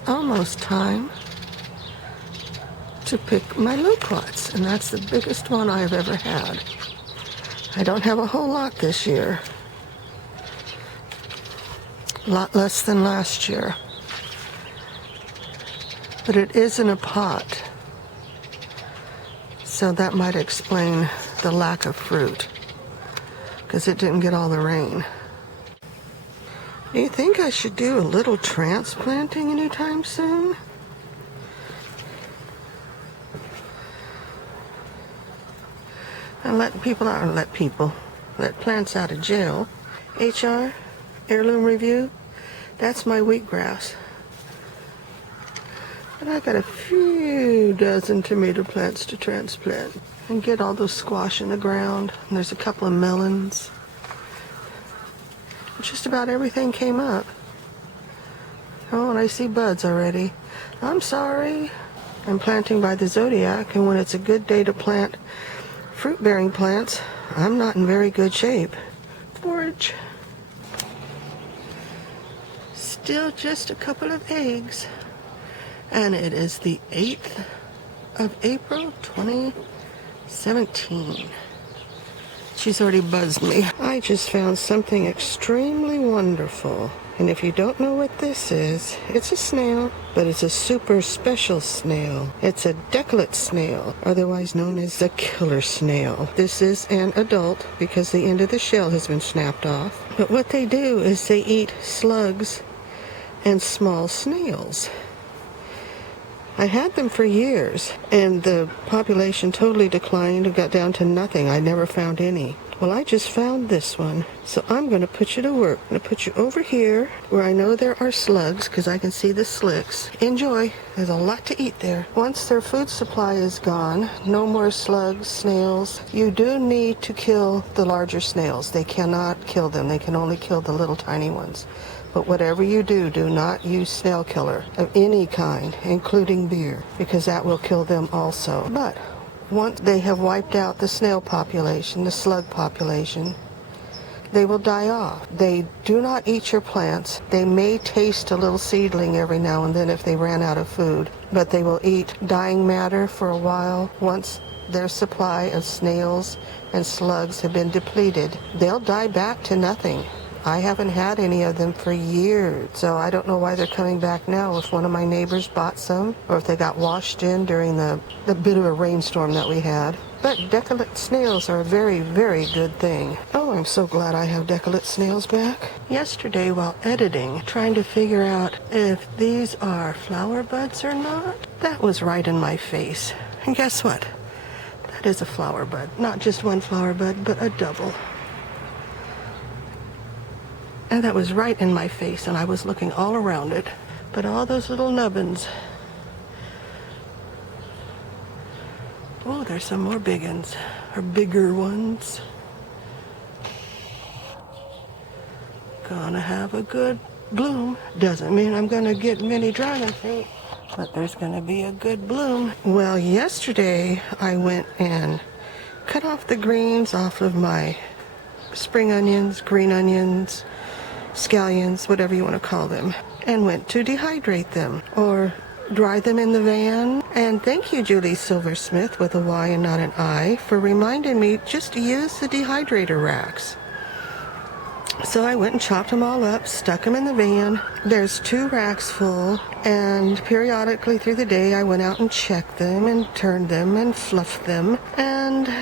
It's almost time to pick my Loquats, and that's the biggest one I've ever had. I don't have a whole lot this year. A lot less than last year. But it is in a pot, so that might explain the lack of fruit, because it didn't get all the rain. Do you think I should do a little transplanting anytime soon? And let plants out of jail. HR, heirloom review, that's my wheatgrass. And I got a few dozen tomato plants to transplant and get all those squash in the ground. And there's a couple of melons. Just about everything came up. Oh, and I see buds already. I'm sorry. I'm planting by the zodiac, and when it's a good day to plant fruit-bearing plants, I'm not in very good shape. Forage. Still just a couple of eggs. And it is the 8th of April, 2017. She's already buzzed me. I just found something extremely wonderful. And if you don't know what this is, it's a snail, but it's a super special snail. It's a decollate snail, otherwise known as the killer snail. This is an adult because the end of the shell has been snapped off. But what they do is they eat slugs and small snails. I had them for years, and the population totally declined and got down to nothing. I never found any. Well, I just found this one, so I'm going to put you to work. I'm going to put you over here where I know there are slugs, because I can see the slicks. Enjoy. There's a lot to eat there. Once their food supply is gone, no more slugs, snails. You do need to kill the larger snails. They cannot kill them. They can only kill the little tiny ones. But whatever you do, do not use snail killer of any kind, including beer, because that will kill them also. But once they have wiped out the snail population, the slug population, they will die off. They do not eat your plants. They may taste a little seedling every now and then if they ran out of food, but they will eat dying matter for a while. Once their supply of snails and slugs have been depleted, they'll die back to nothing. I haven't had any of them for years, so I don't know why they're coming back now. If one of my neighbors bought some, or if they got washed in during the bit of a rainstorm that we had. But decollate snails are a very, very good thing. Oh, I'm so glad I have decollate snails back. Yesterday, while editing, trying to figure out if these are flower buds or not, that was right in my face. And guess what? That is a flower bud. Not just one flower bud, but a double. And that was right in my face, and I was looking all around it. But all those little nubbins. Oh, there's some more big ones, or bigger ones. Gonna have a good bloom. Doesn't mean I'm gonna get many dragon fruit, but there's gonna be a good bloom. Well, yesterday I went and cut off the greens off of my spring onions, green onions, scallions, whatever you want to call them, and went to dehydrate them or dry them in the van. And thank you, Julie Silversmith with a Y and not an I, for reminding me just to use the dehydrator racks. So I went and chopped them all up, stuck them in the van. There's 2 racks full, and periodically through the day I went out and checked them and turned them and fluffed them and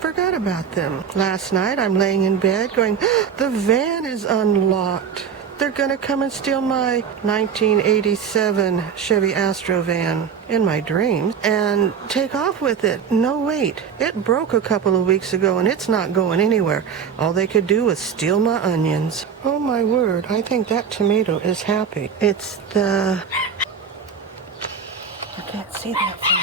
forgot about them. Last night I'm laying in bed going, the van is unlocked. They're gonna come and steal my 1987 Chevy Astro van in my dreams and take off with it. No, wait. It broke a couple of weeks ago and it's not going anywhere. All they could do was steal my onions. Oh my word, I think that tomato is happy. It's the... I can't see that thing.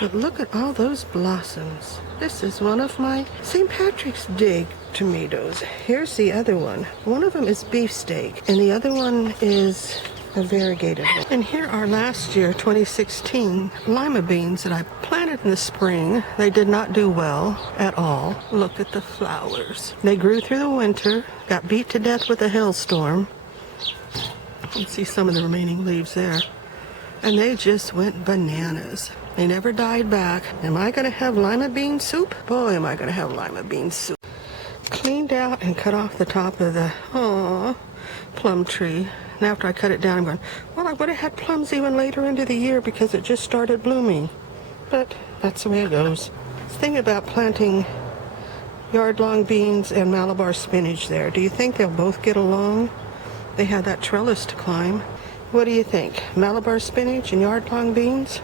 But look at all those blossoms. This is one of my St. Patrick's Day tomatoes. Here's the other one. One of them is beefsteak, and the other one is a variegated one. And here are last year, 2016, lima beans that I planted in the spring. They did not do well at all. Look at the flowers. They grew through the winter, got beat to death with a hailstorm, You can see some of the remaining leaves there. And they just went bananas. They never died back. Am I going to have lima bean soup? Boy, am I going to have lima bean soup. Cleaned out and cut off the top of the plum tree. And after I cut it down, I'm going, well, I would have had plums even later into the year because it just started blooming. But that's the way it goes. The thing about planting yard-long beans and Malabar spinach there, do you think they'll both get along? They have that trellis to climb. What do you think? Malabar spinach and yard-long beans?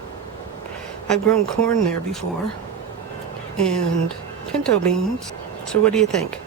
I've grown corn there before. And pinto beans. So what do you think?